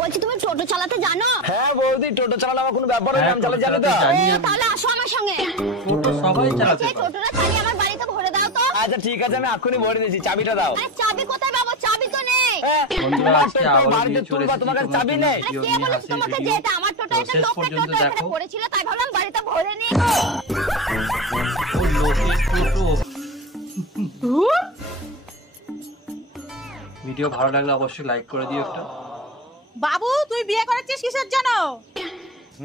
বলছি তুমি টোটো চালাতে জানো? হ্যাঁ বৌদি, টোটো চালানো আমার কোনো ব্যাপার নয়, আমি চালাতে জানি তো। তাহলে আসো আমার সঙ্গে। টোটো সবাই চালাতে পারে। টোটোটা চালিয়ে আমার বাড়িতে ভরে দাও তো। আচ্ছা ঠিক আছে, আমি এক্ষুনি ভরে দিচ্ছি, চাবিটা দাও। আরে চাবি কোথায় পাবো? চাবি তো নেই। বন্ধুরা আজকে আবার বাড়িতে তুলবা, তোমার কাছে চাবি নেই? কে বলেছে তোমাকে যে এটা আমার টোটো? এটা শেষ লোকের পর্যন্ত টোটো, এখানে দেখো। পড়েছিল তাই ভাবলাম বাড়িতে ভরে নিই। ও লোকের টোটো। ভিডিও ভালো লাগলে অবশ্যই লাইক করে দিও একটা। বাবু তুই বিয়ে করেছিস কিসের জন্য?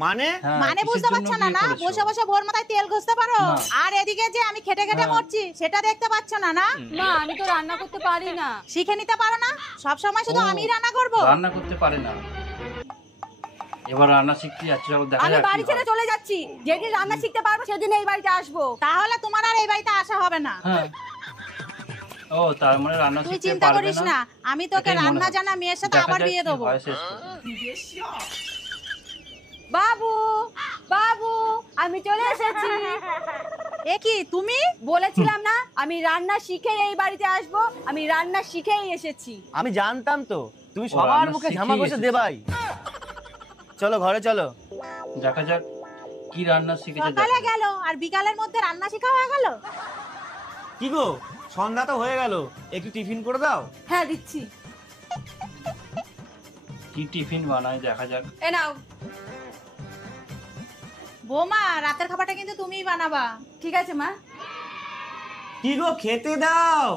মানে মানে বুঝতে পারছ না? না বসে বসে ভোর মাথায় তেল ঘষতে পারো, আর এদিকে যে আমি খেটে খেটে মরছি সেটা দেখতে পাচ্ছ না? না মা আমি তো রান্না করতে পারি না। শিখে নিতে পারো না? সব সময় শুধু আমি রান্না করব? রান্না করতে পারে না, এবার রান্না শিখতে যাচ্ছে, দেখা আমি যাক বাড়ি ছেড়ে চলে যাচ্ছি। যেদিন রান্না শিখতে পারবো সেদিন এই বাড়িতে আসবো। তাহলে তোমার আর এই বাড়িতে আসা হবে না। হ্যাঁ। ও তার মানে রান্না তুই শিখতে চিন্তা পারবে করিস না। না, আমি তোকে এটাই মনে রান্না হয়। জানা মেয়ের সাথে দেখা আবার যাক বিয়ে কি দেবো। হয় শেষ করে। বাবু বাবু আমি চলে এসেছি। এ কি তুমি? বলেছিলাম না আমি রান্না শিখে এই বাড়িতে আসবো। আমি রান্না শিখেই এসেছি। আমি জানতাম তো তুমি ও সবার রান্না মুখে শিখেই ঝামা ঘষে এসেছে। দেবাই। চলো ঘরে চলো। দেখা যাক কি রান্না শিখেছে। সকালে গেল আর বিকালের মধ্যে রান্না শেখা হয়ে গেল। কি গো, সন্ধ্যা তো হয়ে গেল, একটু টিফিন করে দাও। হ্যাঁ দিচ্ছি। কি টিফিন বানায় দেখা যাক। এ নাও। বৌমা রাতের খাবারটা কিন্তু তুমিই বানাবা। ঠিক আছে মা। কি গো, খেতে দাও।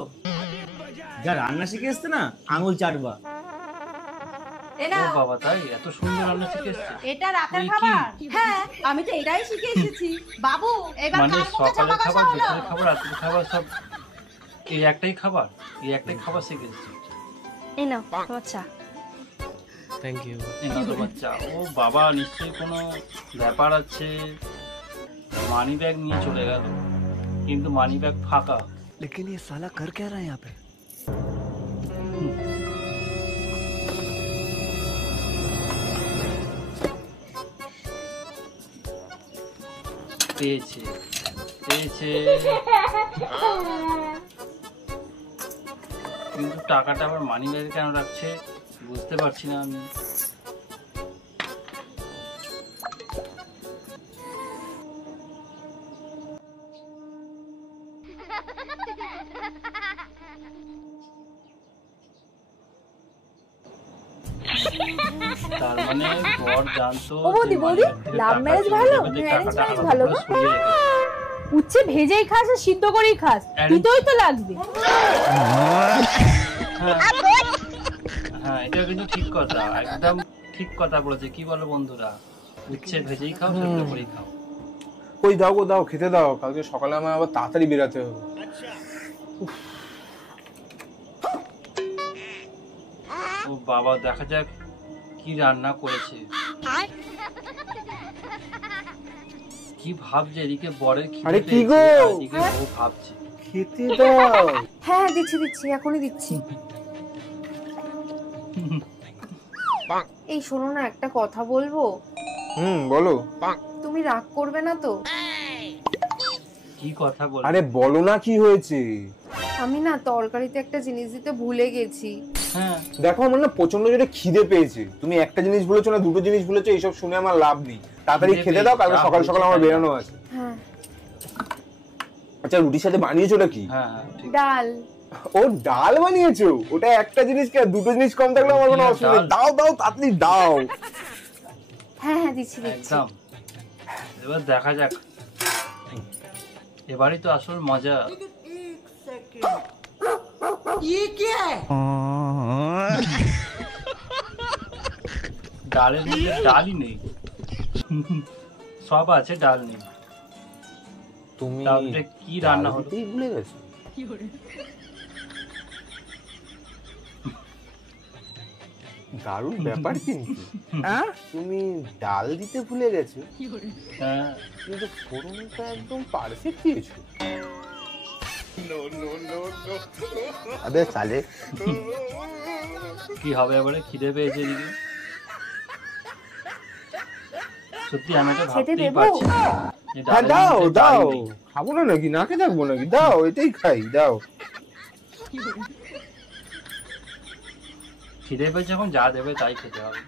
যা রান্না শিখে এসছে না, আঙুল চাটবা। এ ও নাও। বাবা, তাই এত সুন্দর রান্না শিখে এসছে? এটা রাতের ওই কি? খাবার? হ্যাঁ আমি তো এটাই শিখে এসেছি। বাবু এবার মানে কার মুখে সকালের জামা খাবার, কাচা হলো? দুপুরের খাবার, রাতের খাবার সব এই একটাই খাবার? এই একটাই খাবার শিখে এসছে? এই নাও তোমার চা। Thank you. এই না তো বাচ্চা। ও বাবা, নিশ্চয়ই কোনো ব্যাপার আছে। মানি ব্যাগ নিয়ে চলে গেল, কিন্তু মানি ব্যাগ ফাঁকা। लेकिन ये साला कर क्या रहा है यहाँ पे? পেয়েছে পেয়েছে, কিন্তু টাকাটা আবার মানি ব্যাগে কেন রাখছে বুঝতে পারছি না আমি। তার মানে বর জানতো ও বৌদি, যে বৌদি, মানিব্যাগ থেকে লাভ টাকা ম্যারেজ চুরি ভালো, করে দিয়ে ম্যারেজ টাকাটা ম্যারেজ আলাদা ভালো করে গো। সরিয়ে রেখেছে। উচ্ছে ভেজেই খাস আর সিদ্ধ করেই খাস, তিতই তো লাগবে। হ্যাঁ এটা কিন্তু ঠিক কথা, একদম ঠিক কথা বলেছে। কি বলো বন্ধুরা, উচ্ছে ভেজেই খাও, সেদ্ধ করেই খাও। কই দাও গো, দাও খেতে দাও, কালকে সকালে আমার আবার তাড়াতাড়ি বেরাতে হবে। ও বাবা, দেখা যাক কি রান্না করেছে। কি ভাবছে, এদিকে বরের খিদে আরে কি পেয়েছে, গো? আর এদিকে ও ভাবছে। খেতে দাও। হ্যাঁ দিচ্ছি দিচ্ছি, এখনই দিচ্ছি। এই শোনো না, একটা কথা বলবো। বলো। তুমি রাগ করবে না তো? কি কথা বল? আরে বলো না, কি হয়েছে? আমি না তরকারিতে একটা জিনিস দিতে ভুলে গেছি। হ্যাঁ দেখো আমার না প্রচন্ড জোরে খিদে পেয়েছে, তুমি একটা জিনিস বলেছো না দুটো জিনিস বলেছো, এইসব শুনে আমার লাভ নেই। তাড়াতাড়ি খিদে খেতে দাও, কালকে পেয়েছে, সকাল সকাল আমার বেরোনো আছে। হ্যাঁ। আচ্ছা রুটির সাথে বানিয়েছো নাকি? হ্যাঁ ঠিক। ডাল। ও ডাল বানিয়েছো? ওটা একটা জিনিস কে, দুটো জিনিস কম থাকলে আমার কোনো অসুবিধা নেই। দাও দাও তাড়াতাড়ি দাও। হ্যাঁ হ্যাঁ দিচ্ছি দিচ্ছি। একদম। এবার দেখা যাক, এবারই তো আসল মজা। ডালের মধ্যে ডালই নেই, সব আছে ডাল নেই। তুমি তাহলে কি রান্না হলো? ভুলে গেছো? দারুণ ব্যাপার কিন্তু। তুমি ডাল দিতে ভুলে গেছো, হ্যাঁ কিন্তু ফোড়নটা একদম পারফেক্ট দিয়েছো। আবে সালে, কি হবে এবারে? খিদে পেয়েছে এদিকে, সত্যি আমি এটা ভাবতেই পারছি না। যে হ্যাঁ ডালের দাও মধ্যে ডাল দাও, নেই। খাবো না নাকি, নাকে থাকবো নাকি? দাও, এটাই খাই, দাও। খিদে পেয়েছে, যখন যা দেবে তাই খেতে হবে।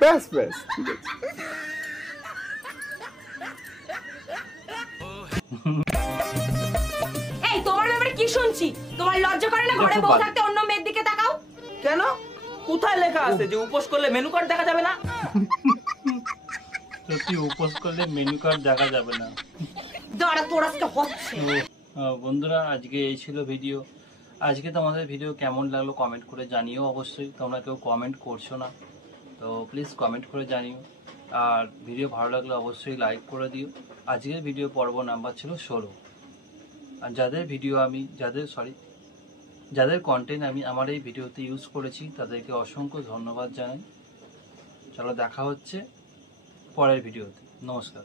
ব্যাস ব্যাস, ঠিক আছে। এই তোমার ব্যাপারে কি শুনছি? তোমার লজ্জা করে না ঘরে বউ থাকতে অন্য মেয়ের দিকে তাকাও? কেন? কোথায় লেখা আছে যে উপোস করলে মেনু কার্ড দেখা যাবে না? সত্যি উপোস করলে মেনু কার্ড দেখা যাবে না। দাঁড়া, তোর আজকে হচ্ছে। বন্ধুরা, আজকে এই ছিল ভিডিও। আজকে তোমাদের ভিডিও কেমন লাগলো কমেন্ট করে জানিও। অবশ্যই তোমরা কেউ কমেন্ট করছো না, তো প্লিজ কমেন্ট করে জানিও। আর ভিডিও ভালো লাগলে অবশ্যই লাইক করে দিও। আজকের ভিডিও পর্ব নাম্বার ছিল 16। আর যাদের কন্টেন্ট আমি আমার এই ভিডিওতে ইউজ করেছি তাদেরকে অসংখ্য ধন্যবাদ জানাই। চলো দেখা হচ্ছে পরের ভিডিওতে। নমস্কার।